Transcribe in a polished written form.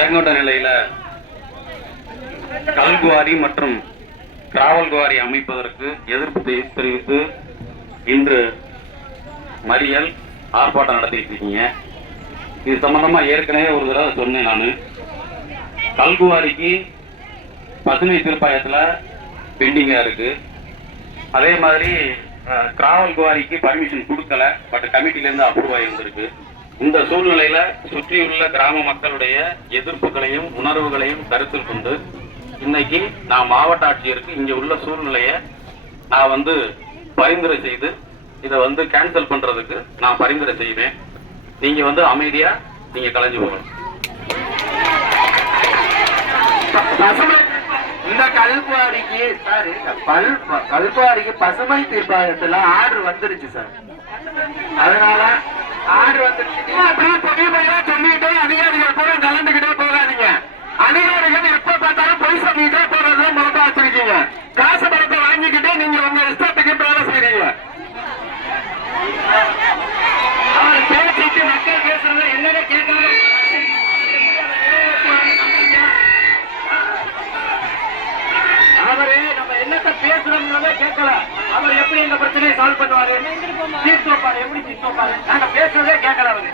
ஏகோட்ட நிலையில கல்குவாரி மற்றும் கிராவல் குவாரி அமைப்பதற்கு எதிர்ப்பு தெரிவித்து இன்று மறியல் ஆர்ப்பாட்டம் நடத்திட்டு இருக்கீங்க. இது சம்பந்தமா ஏற்கனவே ஒரு தடவை சொன்னேன். நான் கல்குவாரிக்கு பசுமை தீர்ப்பாயத்துல பெண்டிங்கா இருக்கு. அதே மாதிரி கிராவல் குவாரிக்கு பர்மிஷன் கொடுக்கல, பட் கமிட்டில இருந்து அப்ரூவ் ஆகி வந்திருக்கு. இந்த சூழ்நிலையில சுற்றியுள்ள கிராம மக்களுடைய எதிர்ப்புகளையும் உணர்வுகளையும் கருத்தில் கொண்டு இன்னைக்கு நான் மாவட்ட ஆட்சியருக்கு இங்க உள்ள சூழ்நிலையை நான் பரிந்துரை செய்து இதை கேன்சல் பண்றதுக்கு நான் பரிந்துரை செய்வேன். நீங்க அமைதியா நீங்க கலைஞ்சு போகணும். இந்த கல்குவாரிக்கு பசுமை தீர்ப்பாயத்துல ஆர்டர் வந்துருச்சு சார். அதனால ஆர்டர் வந்துருச்சு. சொல்லிட்டு அதிகாரிகள் கூட கலந்துகிட்டே போகாதீங்க. அதிகாரிகள் எப்ப பார்த்தாலும் பொய் சொல்லிட்டே போறது மொத்தம் வச்சிருக்கீங்க. காசு பணத்தை வாங்கிக்கிட்டு நீங்க உங்க இஷ்டத்துக்கு வேலை செய்றீங்க. அவர் பேசிட்டு மக்கள் பேசுறத என்னன்னு கேட்கணும். அவரு நம்ம என்னத்த பேசுறோம்னு கேட்கல. அவர் எப்படி இந்த பிரச்சனையை சால்வ் பண்ணுவாரு, தீர்த்து வைப்பாரு, எப்படி தீர்த்து வைப்பாரு? நாங்க பேசுறதே கேட்கல அவரு.